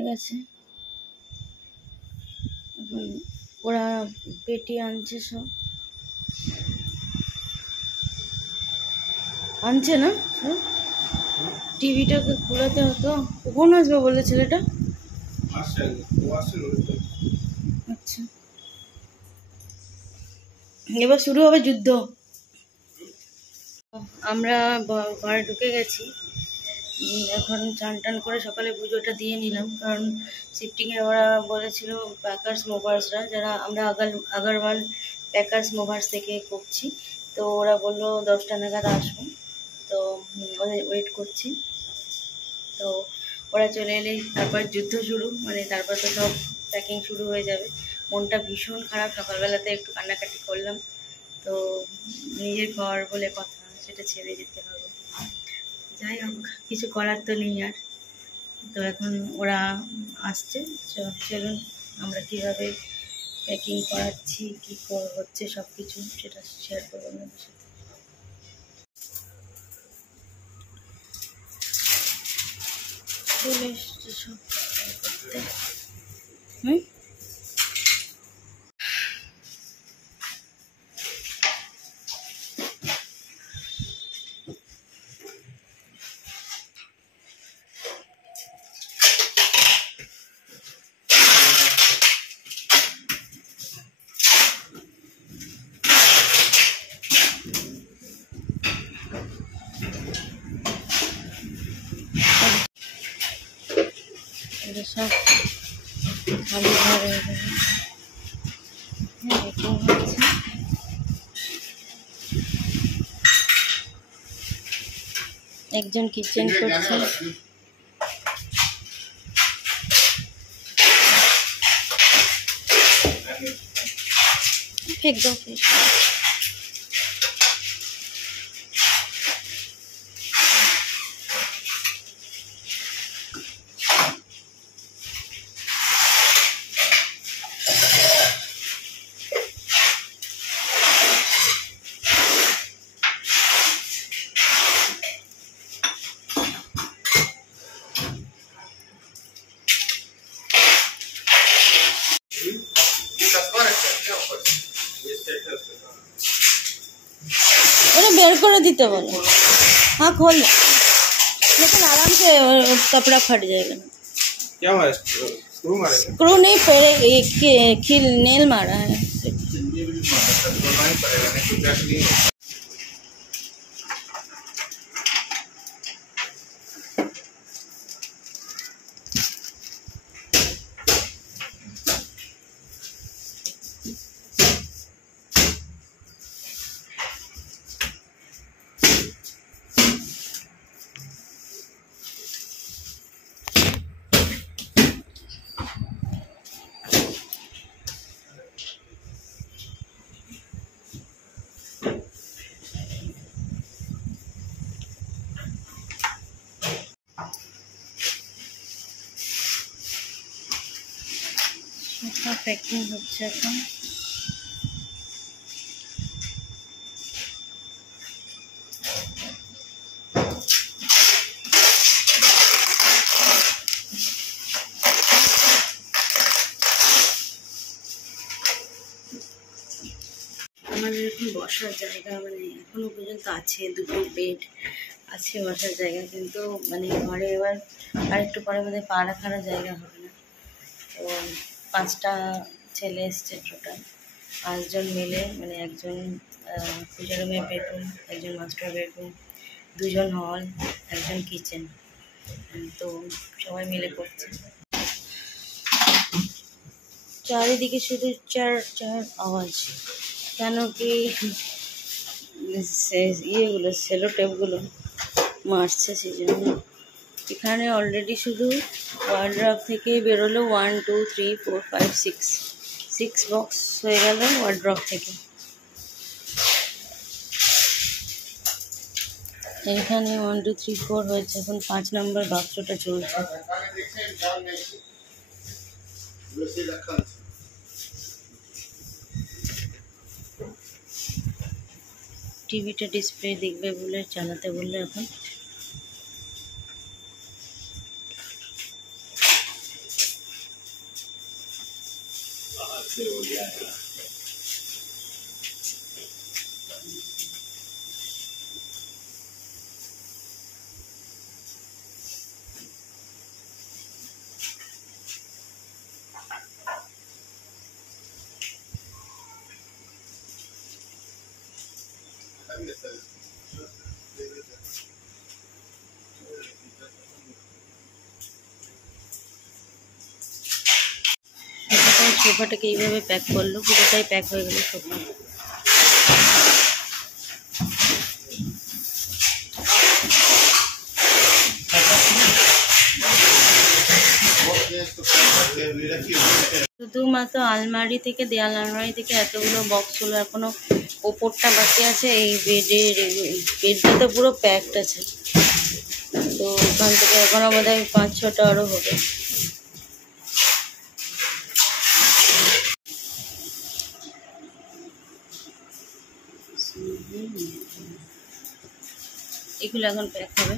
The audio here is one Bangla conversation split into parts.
হয়ে গেছে। এখন ওরা পেটি আনছে, সব আনছে না, টিভিটাকে খোলাতে হতো। কখন আসবে বলে ছেলেটা? আচ্ছা, এবার শুরু হবে যুদ্ধ। আমরা ঘরে ঢুকে গেছি। এখন চান টান করে সকালে পুজোটা দিয়ে নিলাম, কারণ শিফটিংয়ে ওরা বলেছিল প্যাকার্স মুভার্সরা, যারা আমরা আগারওয়াল প্যাকার্স মুভার্স থেকে করছি, তো ওরা বললো 10টা নাগাদ আসবো। তো ওদের ওয়েট করছি। তো ওরা চলে এলেই তারপর যুদ্ধ শুরু, মানে তারপর তো সব প্যাকিং শুরু হয়ে যাবে। মনটা ভীষণ খারাপ, সকালবেলাতে একটু কান্নাকাটি করলাম। তো নিজের ঘর বলে কথা, সেটা ছেড়ে যেতে হবে। যাই হোক, কিছু করার তো নেই আর। তো এখন ওরা আসছে, চলুন আমরা কীভাবে প্যাকিং করাচ্ছি, কী হচ্ছে সব কিছু সেটা শেয়ার করবো আপনাদের সাথে। চলে এসছে সব করতে। সব খালি ঘর হয়ে যাবে। এরকম হচ্ছে। একজন কিচেন করছে, ফেক দাও ফেক। बेर कर दीते बोलो। हाँ खोल, लेकिन आराम से कपड़ा फट जाएगा ना। क्या हुआ? स्क्रू नहीं, फिर खिल नेल मारा है। पैकिंग হচ্ছে এখন। আমাদের এখন বসার জায়গা মানে এখনো পর্যন্ত আছে, দুটো বেড আছে বসার জায়গা, কিন্তু মানে ঘরে এবার আরেকটু পরে মধ্যে পা রাখার জায়গা হবে না। তো 5টা ছেলে এসছে টোটাল, 5 জন মিলে, মানে একজন পূজা রুমের বেডরুম, একজন মাস্টার বেডরুম, 2 জন হল, একজন কিচেন। তো সবাই মিলে করছে। চারিদিকে শুধু চার চার আওয়াজ, কেন কি ইয়েগুলো সেলো টেপগুলো মারছে, সেই জন্য। এখানে অলরেডি শুধু ওয়ার্ড্রপ থেকে বেরোলো 1 2 3 4 5 6 বক্স হয়ে গেল ওয়ার্ড্রপ থেকে। এখানে 1 2 3 4 হয়েছে, এখন 5 নম্বর বাক্সটা চলছে। টিভিটা ডিসপ্লে দেখবে বলে চালাতে বললে এখন। সোফাটাকে এইভাবে প্যাক করলো, পুরোটাই প্যাক হয়ে গেল সোফা। শুধুমাত্র আলমারি থেকে, দেয়াল আলমারি থেকে এতগুলো বক্স হলো, এখনো ওপরটা বাকি আছে। এই বেডটা তো পুরো প্যাকড আছে, তো ওখান থেকে এখনো বোধ হয় 5-6টা আরও হবে। এগুলো এখন প্যাক হবে।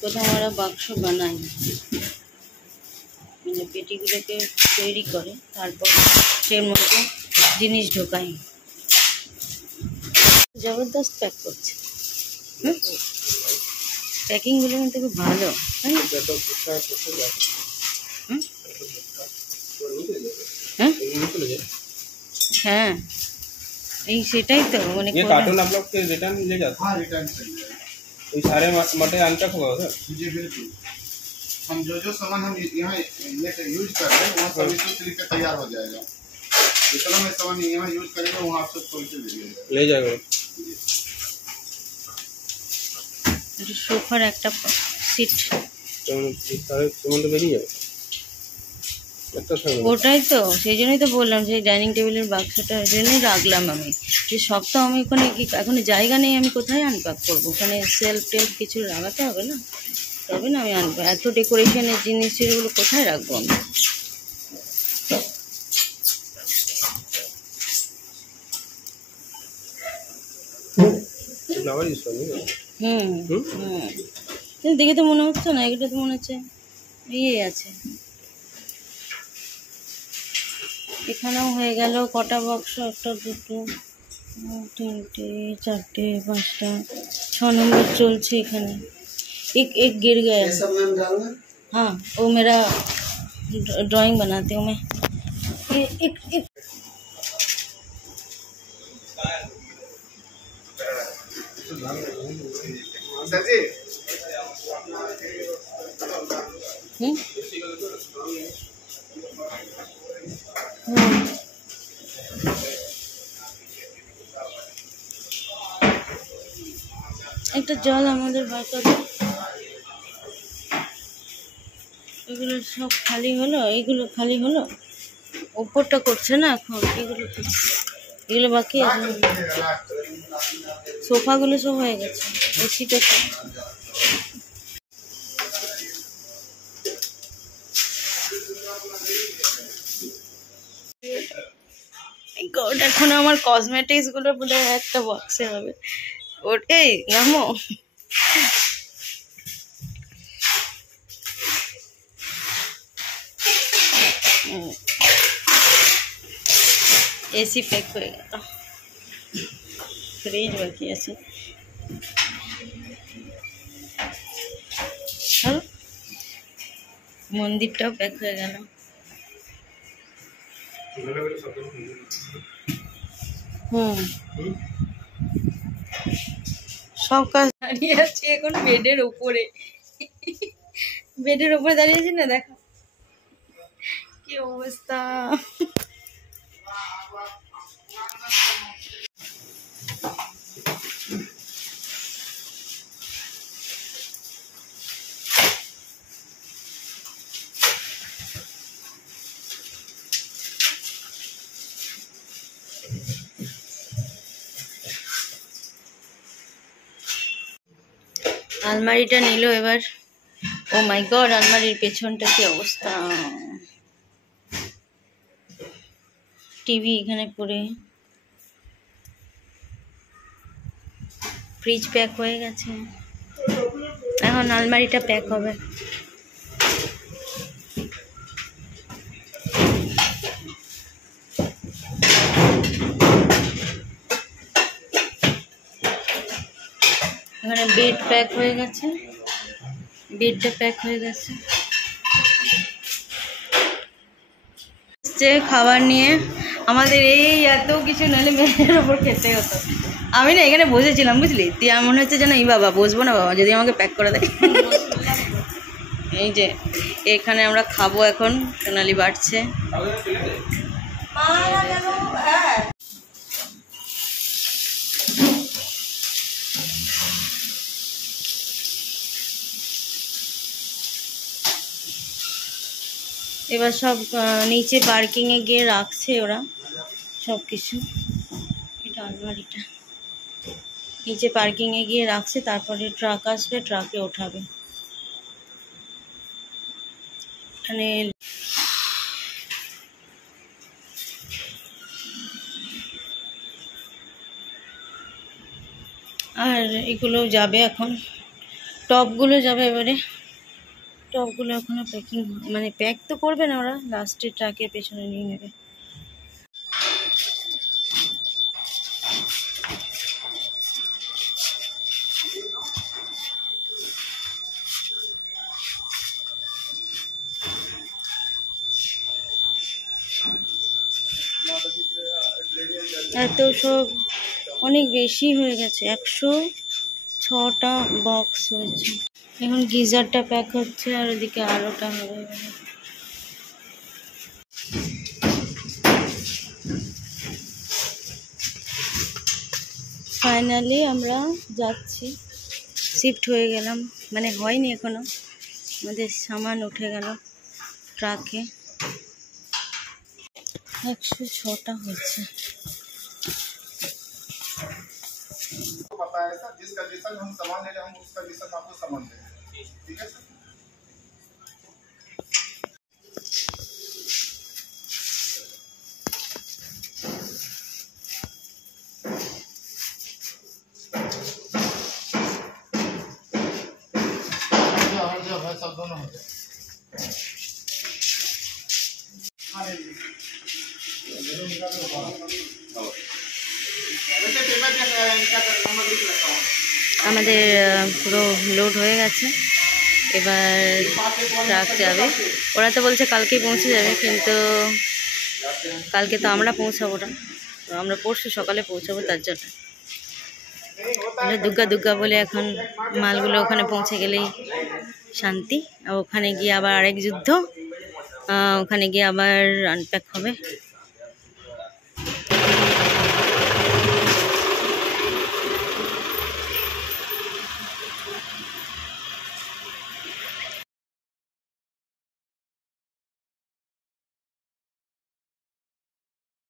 কোথাও আমরা বাক্স বানাই, মানে পেটিগুলোকে তৈরি করে তারপর সেই মধ্যে জিনিস ঢোকাই। জবরদস্ত প্যাক করছে, প্যাকিংগুলো কিন্তু খুব ভালো, তাই না? হ্যাঁ, এই সেটাই তো, মানে ये कार्टून आप लोग के रिटर्न ले जाते हैं? हाँ, रिटर्न ये सारे मटेरियल अनपैक होगा सर? जी बिल्कुल। हम जो सामान हम यहाँ यूज कर रहे हैं वहाँ सब इसी तरीके तैयार हो जाएगा। जितना में सामान यहाँ यूज करेंगे वहाँ आपसे खोल के ले जाएगा। সোফার একটা সিট, तो बेरिए जाए। ওটাই তো, সেই জন্যই তো বললাম যে ডাইনিং টেবিলের বাক্সটা ওই জন্যই রাখলাম আমি, যে সব তো আমি ওখানে এখন জায়গা নেই, আমি কোথায় আনপ্যাক করবো? ওখানে সেলফ টেলফ কিছু লাগাতে হবে না, তবে না আমি আনবো। এত ডেকোরেশনের জিনিস সেগুলো কোথায় রাখবো আমি? দেখে তো মনে হচ্ছে না, এগুলো তো মনে হচ্ছে ইয়ে আছে। এখানেও হয়ে গেল কটা বাক্স, 1 2 3 4 5টা, 6 নম্বর चलছে এখানে। एक गिर गया, हाँ वो मेरा ड्राइंग बनाती हूँ मैं। एक একটা জল আমাদের বাঁচাতে, এগুলো সব খালি হলো, এইগুলো খালি হলো, ওপরটা করছে না এখন, এগুলো বাকি আছে। সোফাগুলো সব হয়ে গেছে, এসিটা এখন আমার কসমেটিক্স গুলো বলে একটা বক্সে হবে। ওটাই নামো, এসি প্যাক হয়ে গেল, ফ্রিজ বাকি আছে। মন্দিরটাও প্যাক হয়ে গেল। সব কাজ দাঁড়িয়ে আছি এখন বেডের উপরে, বেডের উপরে দাঁড়িয়ে আছি না, দেখো কি অবস্থা। আলমারিটা নিল এবার। ও মাই গড, আলমারির পেছনটা কি অবস্থা, টিভি এখানে পড়ে, ফ্রিজ প্যাক হয়ে গেছে, এখন আলমারিটা প্যাক হবে। এখানে বেড প্যাক হয়ে গেছে, বেডটা প্যাক হয়ে গেছে। খাবার নিয়ে আমাদের এই এত কিছু নাহলে মেয়ের ওপর খেতে হতো। আমি না এখানে বসেছিলাম বুঝলি, তুই আমার মনে হচ্ছে যেন এই বাবা বসবো না বাবা যদি আমাকে প্যাক করে দেয়। এই যে এখানে আমরা খাবো এখন, সোনালি বাড়ছে। এবার সব নিচে পার্কিংয়ে গিয়ে রাখছে ওরা সব কিছু। এটা আলমারিটা নিচে পার্কিংয়ে গিয়ে রাখছে, তারপরে ট্রাক আসবে, ট্রাকে ওঠাবে। এখানে আর এগুলো যাবে এখন, টপগুলো যাবে এবারে। টপগুলো এখনো প্যাকিং মানে প্যাক তো করবে না ওরা, লাস্টে ট্রাকের পেছনে নিয়ে নেবে। এত সব অনেক বেশি হয়ে গেছে, 106টা বক্স হয়েছে। এখন গিজারটা প্যাক হচ্ছে আর ওদিকে আলোটা হবে। ফাইনালি আমরা যাচ্ছি, শিফট হয়ে গেলাম, মানে হয়নি এখনো, আমাদের সামান উঠে গেল ট্রাকে। 106টা হচ্ছে। पता है सर, जिस कंडीशन हम सामान ले रहे हैं हम उस कंडीशन में आपको सामान देंगे, ठीक है सर। हर जगह सब दोनों हो जाए। আমাদের পুরো লোড হয়ে গেছে, এবার ট্রাক যাবে। ওরা তো বলছে কালকেই পৌঁছে যাবে, কিন্তু কালকে তো আমরা পৌঁছাবো না, তো আমরা পরশু সকালে পৌঁছাবো। তার জন্য দুর্গা দুর্গা বলে এখন মালগুলো ওখানে পৌঁছে গেলেই শান্তি। আর ওখানে গিয়ে আবার আরেক যুদ্ধ, ওখানে গিয়ে আবার আনপ্যাক হবে।